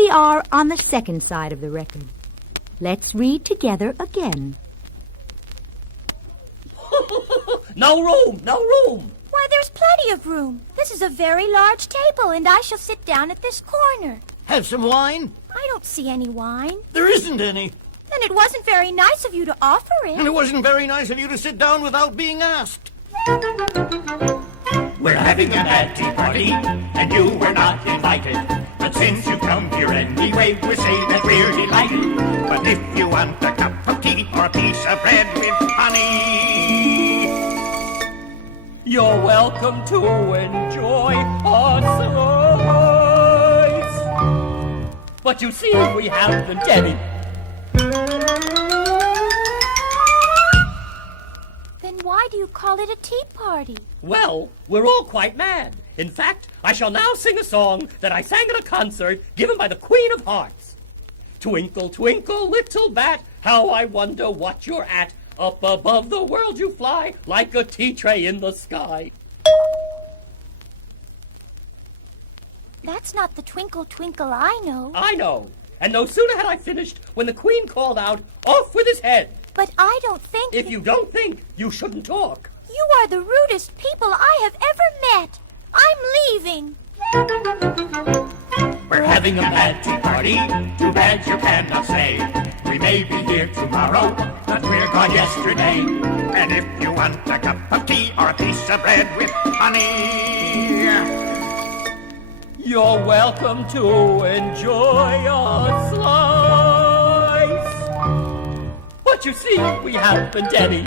we are on the second side of the record. Let's read together again. No room! No room! Why, there's plenty of room. This is a very large table, and I shall sit down at this corner. Have some wine? I don't see any wine. There isn't any. Then it wasn't very nice of you to offer it. And it wasn't very nice of you to sit down without being asked. We're having a bad tea party, and you were not invited. But since you come here anyway, we're saying that we're delighted. But if you want a cup of tea or a piece of bread with honey, You're welcome to enjoy our slice. But you see, we haven't any. Then why do you call it a tea party? Well, we're all quite mad. In fact, I shall now sing a song that I sang at a concert given by the Queen of Hearts. Twinkle, twinkle, little bat, how I wonder what you're at. Up above the world you fly, like a tea tray in the sky. That's not the twinkle, twinkle I know. I know. And no sooner had I finished when the Queen called out, "Off with his head!" But I don't think... If you don't think, you shouldn't talk. You are the rudest people I have ever met. I'm leaving. we're having a bad tea party. Too bad you cannot stay. We may be here tomorrow, but we're gone yesterday. And if you want a cup of tea or a piece of bread with honey, You're welcome to enjoy our slice. But you see, we haven't any.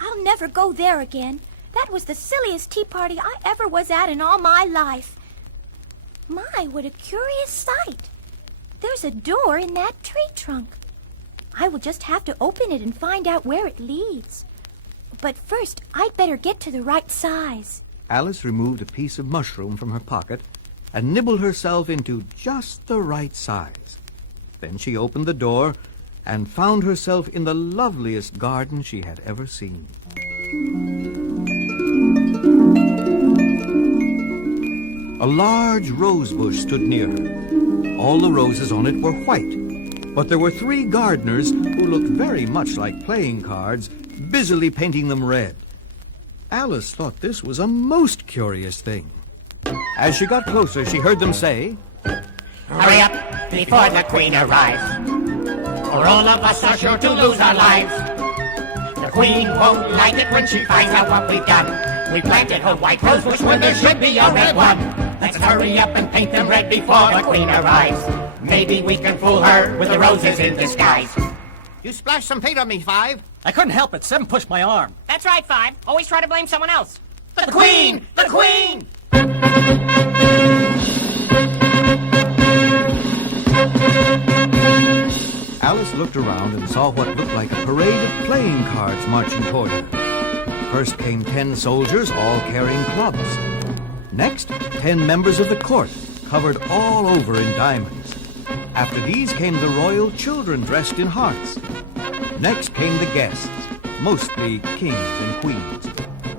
I'll never go there again. That was the silliest tea party I ever was at in all my life. My, what a curious sight. There's a door in that tree trunk. I will just have to open it and find out where it leads. But first, I'd better get to the right size. Alice removed a piece of mushroom from her pocket and nibbled herself into just the right size. Then she opened the door and found herself in the loveliest garden she had ever seen. A large rose bush stood near her. All the roses on it were white, but there were 3 gardeners who looked very much like playing cards, busily painting them red. Alice thought this was a most curious thing. As she got closer, she heard them say, hurry up before the Queen arrives, or all of us are sure to lose our lives. The Queen won't like it when she finds out what we've done. We planted her white rose bush when there should be a red one. Let's hurry up and paint them red before the Queen arrives. Maybe we can fool her with the roses in disguise. You splashed some paint on me, Five. I couldn't help it. 7 pushed my arm. That's right, Five. Always try to blame someone else. The Queen! The Queen! Alice looked around and saw what looked like a parade of playing cards marching toward her. First came 10 soldiers, all carrying clubs. Next, 10 members of the court, covered all over in diamonds. After these came the royal children dressed in hearts. Next came the guests, mostly kings and queens,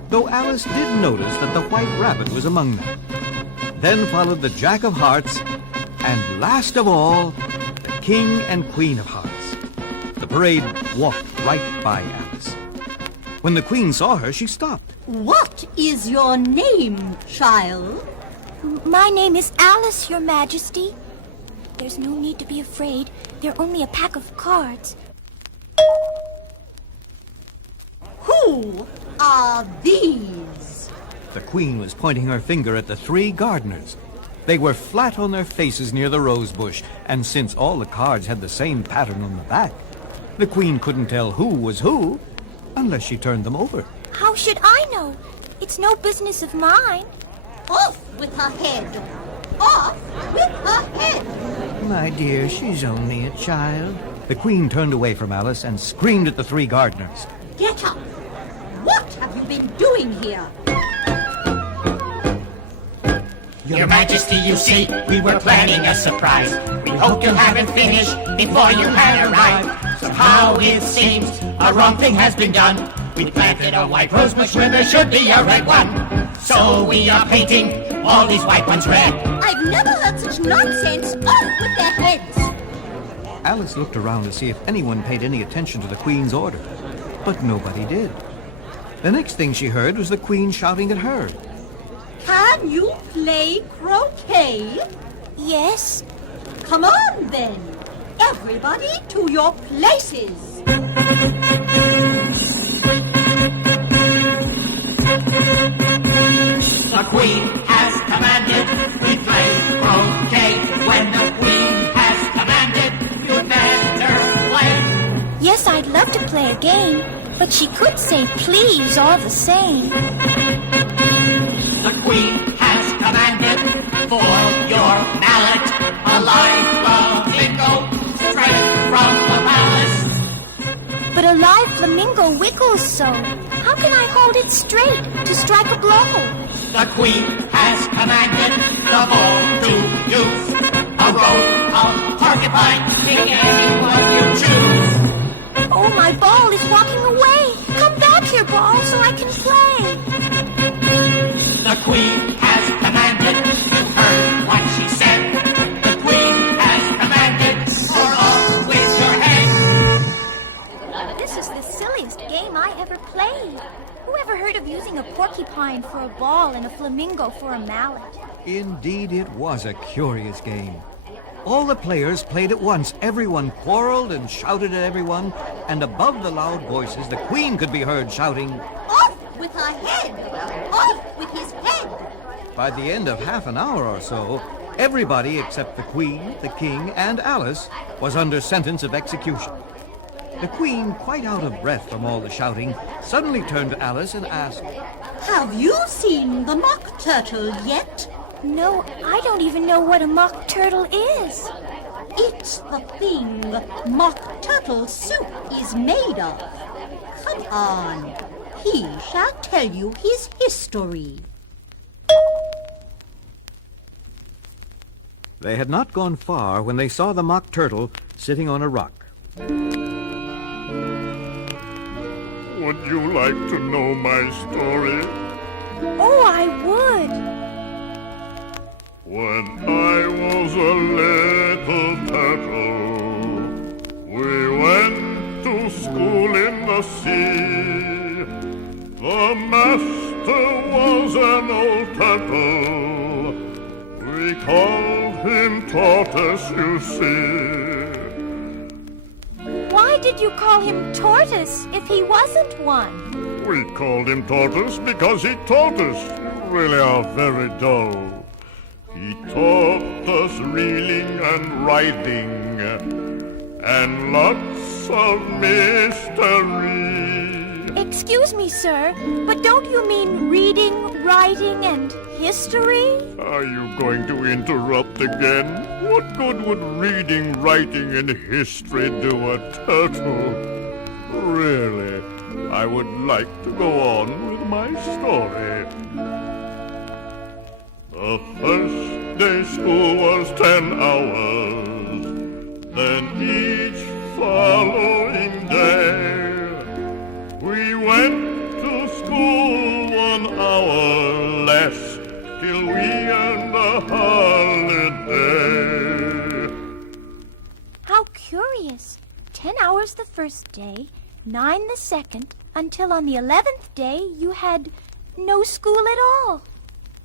though Alice did notice that the white rabbit was among them. Then followed the Jack of Hearts, and last of all, the King and Queen of Hearts. The parade walked right by Alice. When the Queen saw her, she stopped. What is your name, child? My name is Alice, Your Majesty. There's no need to be afraid. They're only a pack of cards. Who are these? The Queen was pointing her finger at the 3 gardeners. They were flat on their faces near the rose bush, and since all the cards had the same pattern on the back, the Queen couldn't tell who was who unless she turned them over. How should I know? It's no business of mine. Off with her head! Off with her head! My dear, she's only a child. The Queen turned away from Alice and screamed at the 3 gardeners. Get up! What have you been doing here? Your Majesty, you see, we were planning a surprise. We hoped you'll have it finished before you had arrived. Somehow it seems a wrong thing has been done. We planted a white rose bush when there should be a red one. So we are painting all these white ones red. I've never heard such nonsense. Off with their heads. Alice looked around to see if anyone paid any attention to the Queen's order, but nobody did. The next thing she heard was the Queen shouting at her. Can you play croquet? Yes. Come on, then. Everybody to your places. The Queen has commanded we play croquet. When the Queen has commanded, you'd better play. Yes, I'd love to play a game, but she could say please all the same. The Queen has commanded for your mallet a live flamingo straight from the palace. But a live flamingo wiggles so. How can I hold it straight to strike a blow? The Queen has commanded the ball to use a row of porcupine. Pick anyone you choose. Oh, my ball is walking away. Come back here, ball, so I can play. The Queen has commanded. You heard what she said. The Queen has commanded. For off with your head. This is the silliest game I ever played. Who ever heard of using a porcupine for a ball and a flamingo for a mallet? Indeed, it was a curious game. All the players played at once. Everyone quarreled and shouted at everyone, and above the loud voices, the Queen could be heard shouting, Off with her head. Off with his head. By the end of half an hour or so, everybody except the Queen, the King, and Alice was under sentence of execution. The Queen, quite out of breath from all the shouting, suddenly turned to Alice and asked, Have you seen the mock turtle yet? No, I don't even know what a mock turtle is. It's the thing mock turtle soup is made of. Come on. He shall tell you his history. They had not gone far when they saw the mock turtle sitting on a rock. Would you like to know my story? Oh, I would. When I was a little turtle, we went to school in the sea. The master was an old turtle. We called him Tortoise, you see. Why did you call him Tortoise if he wasn't one? We called him Tortoise because he taught us. You really are very dull. He taught us reeling and writing and lots of mystery. Excuse me, sir, but don't you mean reading, writing, and history? Are you going to interrupt again? What good would reading, writing, and history do a turtle? Really, I would like to go on with my story. The first day school was 10 hours, then each following day we went to school 1 hour less till we earned a holiday. How curious. 10 hours the first day, 9 the second, until on the 11th day you had no school at all.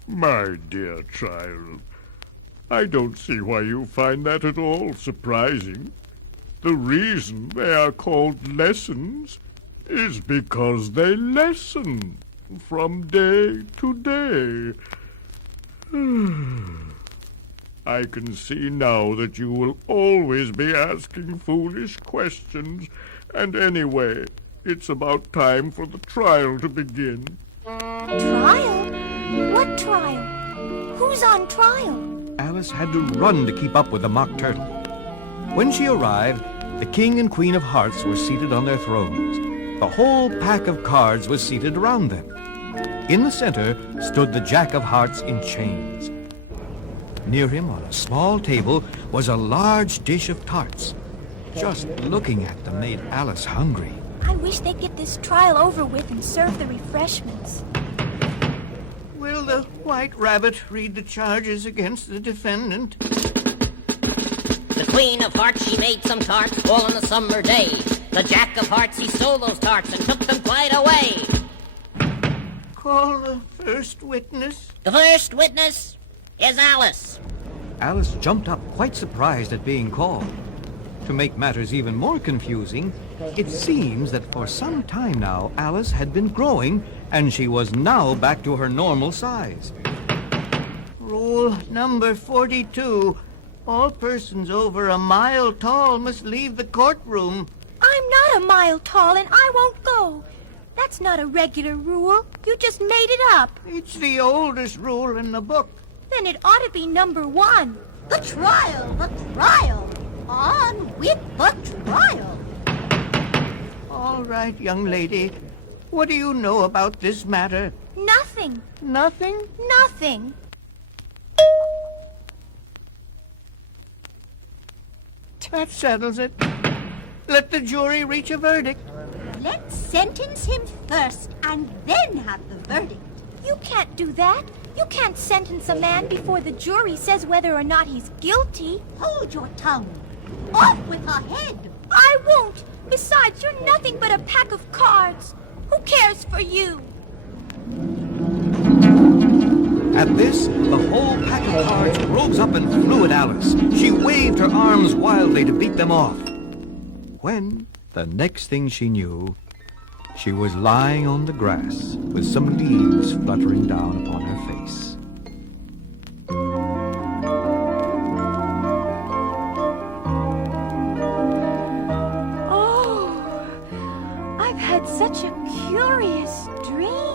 My dear child, I don't see why you find that at all surprising. The reason they are called lessons is because they lessen from day to day. I can see now that you will always be asking foolish questions, and anyway, it's about time for the trial to begin. Trial? What trial? Who's on trial? Alice had to run to keep up with the mock turtle. When she arrived, the King and Queen of Hearts were seated on their thrones. The whole pack of cards was seated around them. In the center stood the Jack of Hearts in chains. Near him on a small table was a large dish of tarts. Just looking at them made Alice hungry. I wish they'd get this trial over with and serve the refreshments. We'll White Rabbit read the charges against the defendant? The Queen of Hearts, she made some tarts all on a summer day. The Jack of Hearts, he stole those tarts and took them quite away. Call the first witness. The first witness is Alice. Alice jumped up, quite surprised at being called. To make matters even more confusing, it seems that for some time now, Alice had been growing, and she was now back to her normal size. Rule number 42. All persons over a mile tall must leave the courtroom. I'm not a mile tall and I won't go. That's not a regular rule. You just made it up. It's the oldest rule in the book. Then it ought to be number 1. The trial, the trial. On with the trial. All right, young lady. What do you know about this matter? Nothing. Nothing? Nothing. That settles it. Let the jury reach a verdict. Let's sentence him first and then have the verdict. You can't do that. You can't sentence a man before the jury says whether or not he's guilty. Hold your tongue. Off with her head. I won't. Besides, you're nothing but a pack of cards. Who cares for you? At this, the whole pack of cards rose up and flew at Alice. She waved her arms wildly to beat them off. When, the next thing she knew, she was lying on the grass with some leaves fluttering down upon her face. Oh, I've had such a curious dream.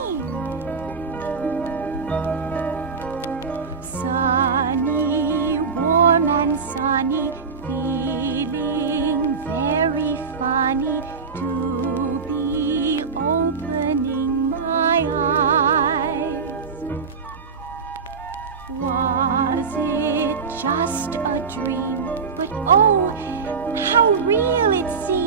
Sunny, warm and sunny, feeling very funny to be opening my eyes. Was it just a dream? But oh, how real it seemed.